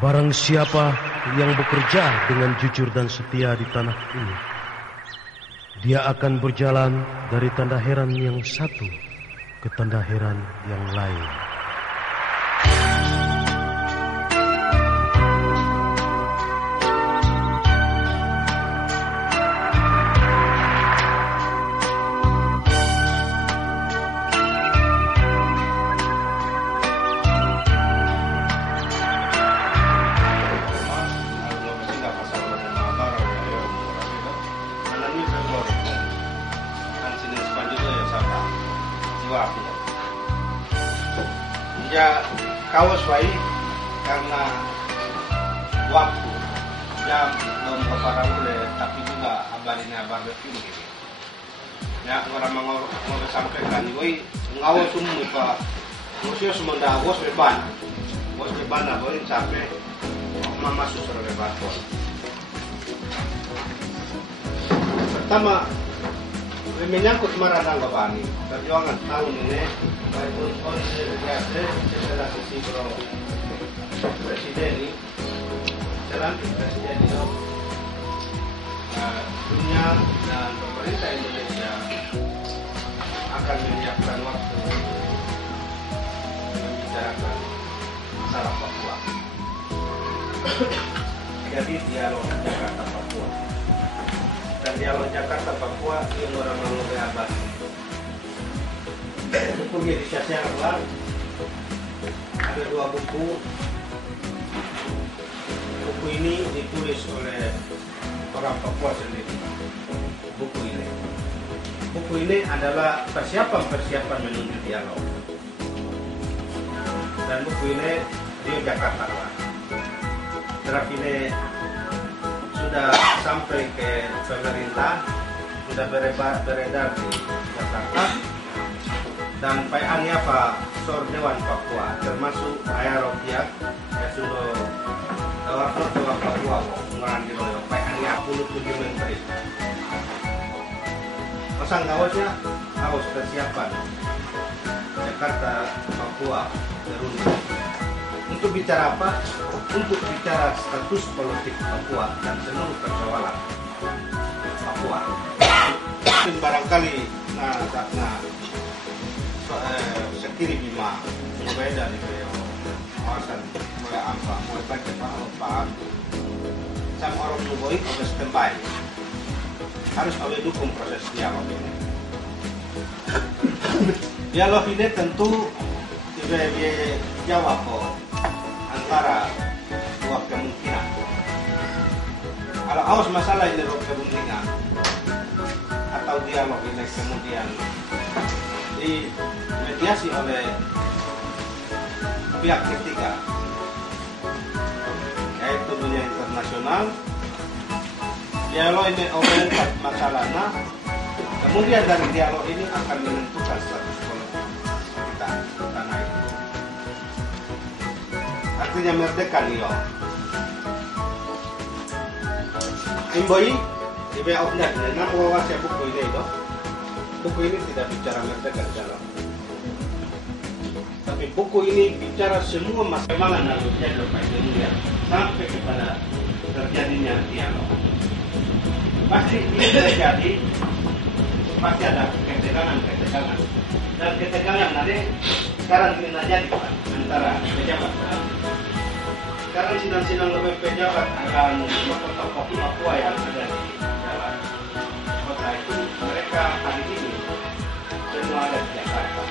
Barang siapa yang bekerja dengan jujur dan setia di tanah ini, dia akan berjalan dari tanda heran yang satu ke tanda heran yang lain. Ya kawas baik karena waktu jam belum kepada boleh, tapi juga abadinya abad ini. Ya orang mau sampaikan, woi ngawas semua pak, manusia semua dah bos beban boleh sampai mama susur beban. Pertama menyangkut marah bapak ini perjuangan tahun ini baik setelah sisi presiden ini selanjutnya presiden ini dunia dan pemerintah Indonesia akan menyiapkan waktu membicarakan masalah Papua. Jadi dialog Jakarta Papua. Dan dialog Jakarta Papua yang orang mau berabad buku inisiasi yang keluar ada 2 buku. Buku ini ditulis oleh orang Papua sendiri. Buku ini adalah persiapan menuju dialog, dan buku ini di Jakarta draft ini sudah sampai ke pemerintah, sudah beredar di Jakarta, dan payahnya Pak Sor Dewan Papua, termasuk ayah Rokiat, ya sudah waktu Dewan Papua, mengarang di Royo, payahnya 27 menteri. Pasang kawasnya, kawas persiapan Jakarta Papua terundang. Untuk bicara apa? Untuk bicara status politik Papua dan seluruh persoalan Papua. Mungkin barangkali sekiri bima berbeda di kawasan mulai apa mulai baca Pak sama orang Nuboi harus tempai harus awal dukung proses dialog ini. Dialog ini tentu tidak jawab antara 2 kemungkinan. Kalau awas masalah ini kemungkinan atau dialog ini kemudian dimediasi oleh pihak ketiga, yaitu dunia internasional. Dialog ini mengungkap masalahnya, kemudian dari dialog ini akan menentukan status politik kita tanah itu. Artinya merdeka nih yo. Imboi di BO dan nama wawasan buku ini itu. Buku ini tidak bicara merdeka dalam. Tapi buku ini bicara semua masalah yang terjadi di dunia sampai kepada terjadinya dialog. Pasti ini terjadi, pasti ada ketegangan dan ketegangan nanti sekarang ini terjadi antara pejabat. Sekarang sidang-sidang lebih pejabat akan tokoh-tokoh Papua yang ada di jalan kota itu, mereka hari ini semua ada di Jakarta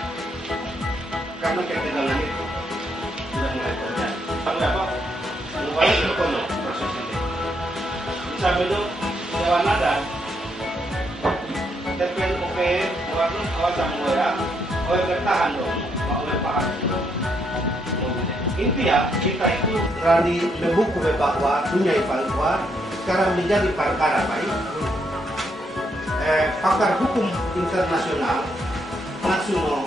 karena ketegangan itu sudah mulai terjadi. Tapi apa? Mulai berkono proses ini. Bisa belum Dewan Nada, TPN OPR, warna kawasan Moya, oleh bertahan dong, oleh paham. Intinya kita itu dari buku bahwa dunia Papua sekarang menjadi perkara baik. Pakar hukum internasional nasional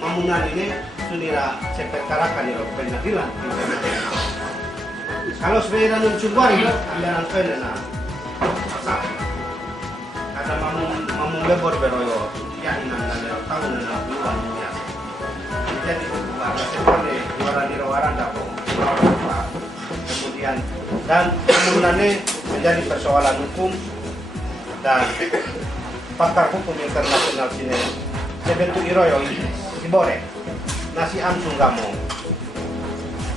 mamunan ini sudah seperkarakan di pengadilan internasional. Kalau sebenarnya mencubari ambilan pidana, ada mamun lebor beroyo yang dalam tahun 60-an ya. Jadi bukan seperti juara di rawaran dapur. Dan pembangunannya menjadi persoalan hukum dan pakar hukum internasional sini sebentuk iroyo ibore nasi amsung gamo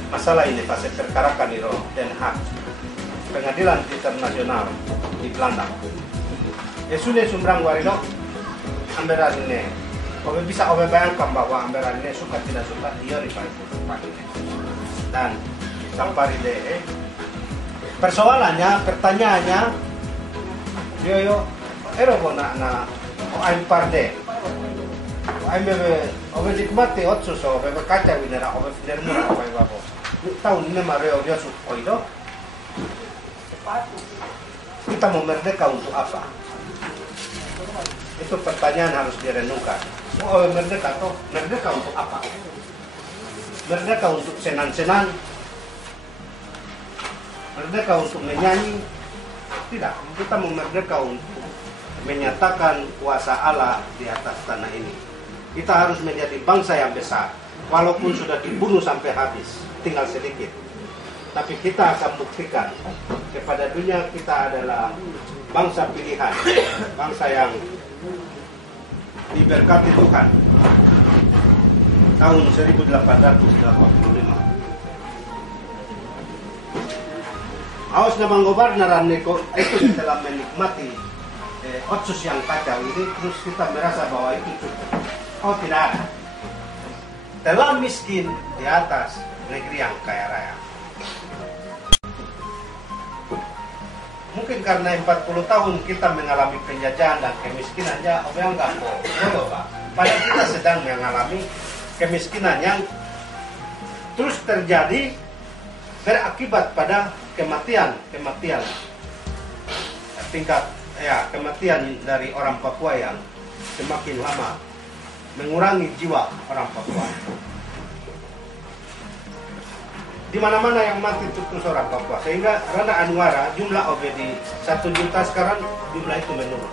masalah ini fase perkarakan iro Den Haag pengadilan internasional di Belanda. Esune sumbrang warido amberan ini. Kau bisa bayangkan bahwa amberan ini suka tidak suka dia dipakai. Dan sampari deh. Persoalannya, pertanyaannya, yo, ero na aim parde, aim bebe, dikmati otsus, bebe kaca winera, bener murah, babo. Tahun ini Mario dia suka kita mau merdeka untuk apa? Itu pertanyaan harus direnungkan. Mau merdeka atau merdeka untuk apa? Merdeka untuk senang-senang? Merdeka untuk menyanyi? Tidak, kita mau merdeka untuk menyatakan kuasa Allah di atas tanah ini. Kita harus menjadi bangsa yang besar, walaupun sudah dibunuh sampai habis, tinggal sedikit. Tapi kita akan buktikan kepada dunia kita adalah bangsa pilihan, bangsa yang diberkati Tuhan. Tahun 1885. Awas na manggobarnaran niko itu telah menikmati otsus yang kacau ini, terus kita merasa bahwa itu cukup. Oh tidak ada. Telah miskin di atas negeri yang kaya raya. Mungkin karena 40 tahun kita mengalami penjajahan dan kemiskinan, ya orang enggak bodoh Pak. Padahal kita sedang mengalami kemiskinan yang terus terjadi berakibat pada kematian tingkat kematian dari orang Papua yang semakin lama mengurangi jiwa orang Papua. Di mana-mana yang mati terus orang Papua, sehingga Rana Anuara jumlah OB di 1 juta sekarang jumlah itu menurun.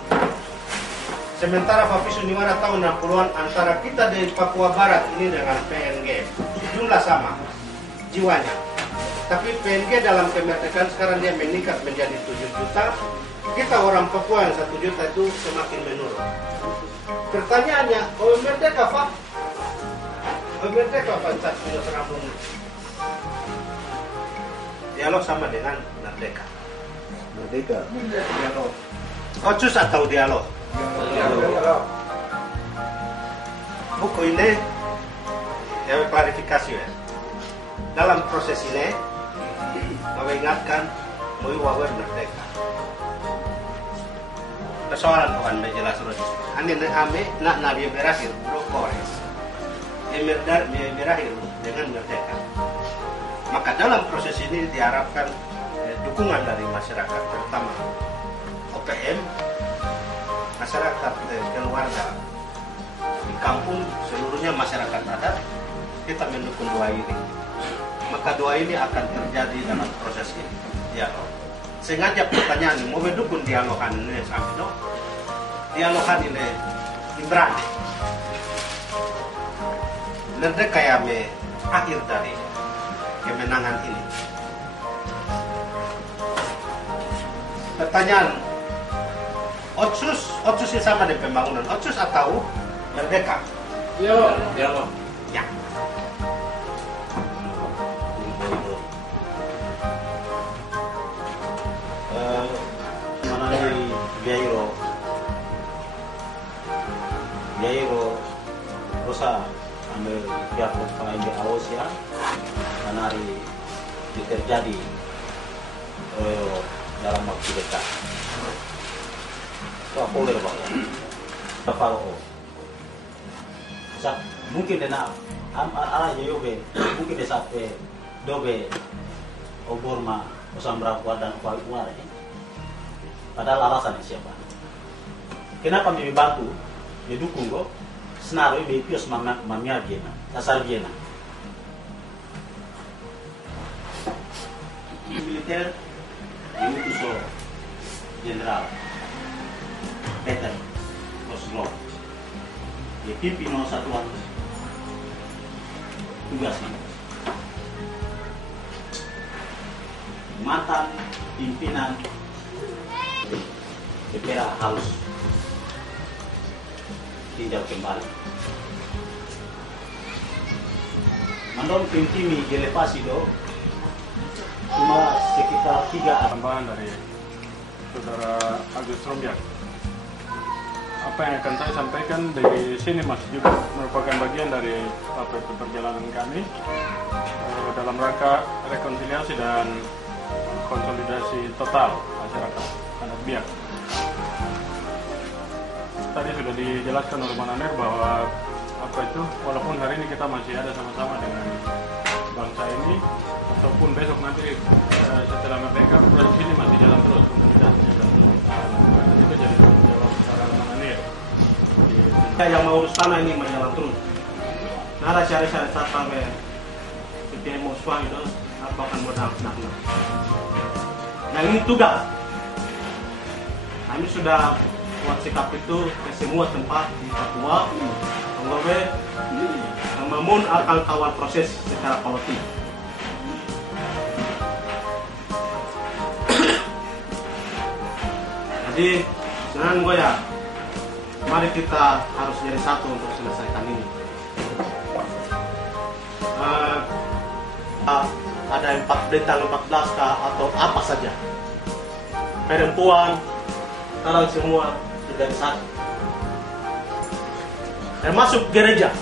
Sementara Papi Suniwara tahun 60-an antara kita dari Papua Barat ini dengan PNG jumlah sama jiwanya. Tapi PNG dalam kemerdekaan sekarang dia meningkat menjadi 7 juta. Kita orang Papua yang 1 juta itu semakin menurun. Pertanyaannya, merdeka Pak? Merdeka Pak saat sudah serambung. Dialog sama dengan merdeka. Merdeka. Dialog. Otsus atau dialog? Dialog. Buku ini ya klarifikasi ya. Dalam proses ini mengingatkan bahwa merdeka. Persoalan Tuhan menjelas terus. Ane ame nak nabi berakhir belum kores. Berakhir dengan merdeka. Maka dalam proses ini diharapkan dukungan dari masyarakat, terutama OPM, masyarakat keluarga di kampung, seluruhnya masyarakat adat, kita mendukung doa ini. Maka doa ini akan terjadi dalam proses ini. Ya, sengaja pertanyaan mau mendukung dialogan ini sampai no, dialogan ini berani. Merdeka ya me akhir dari kemenangan ini. Pertanyaan, otsus sama dengan pembangunan, otsus atau merdeka? Dialog. Ya. Mengenai Biairo Rosa ambil pihak pengambil awas ya, menari terjadi dalam waktu dekat. Itu apa boleh Pak? Kalau mungkin dena ala yobe mungkin desa dobe oborma usang berapa dan kuat ini. Padahal alasannya siapa? Kenapa kami bantu? Dia dukung kok. Senaro ini pios mamia gena, dasar gena. Militer diutus Jenderal Peter Oslo. Dia pimpin satuan tugas ini. Mantan pimpinan kira harus tinjau kembali. Mandom tim-timi dilepasi do cuma sekitar 3 tambahan dari Saudara Agus Rombiak. Apa yang akan saya sampaikan dari sini masih juga merupakan bagian dari perjalanan kami dalam rangka rekonsiliasi dan konsolidasi total masyarakat adat Biak. Tadi sudah dijelaskan oleh Mananir bahwa walaupun hari ini kita masih ada sama-sama dengan bangsa ini, ataupun besok nanti setelah merdeka, proses ini masih jalan terus, konsolidasinya dan itu jadi tanggung jawab para Mananir. Yang mengurus tanah ini berjalan terus. Nah, ada cari-cari sampai ketika mau suang itu apa akan modal. Yang ini tugas. Kami sudah buat sikap itu ke semua tempat di Papua, Anggobe, namun akan kawal proses secara kolektif. Jadi, senang gue ya, mari kita harus jadi satu untuk selesaikan ini. Ada 14 atau apa saja, perempuan, orang semua jadi satu, termasuk gereja.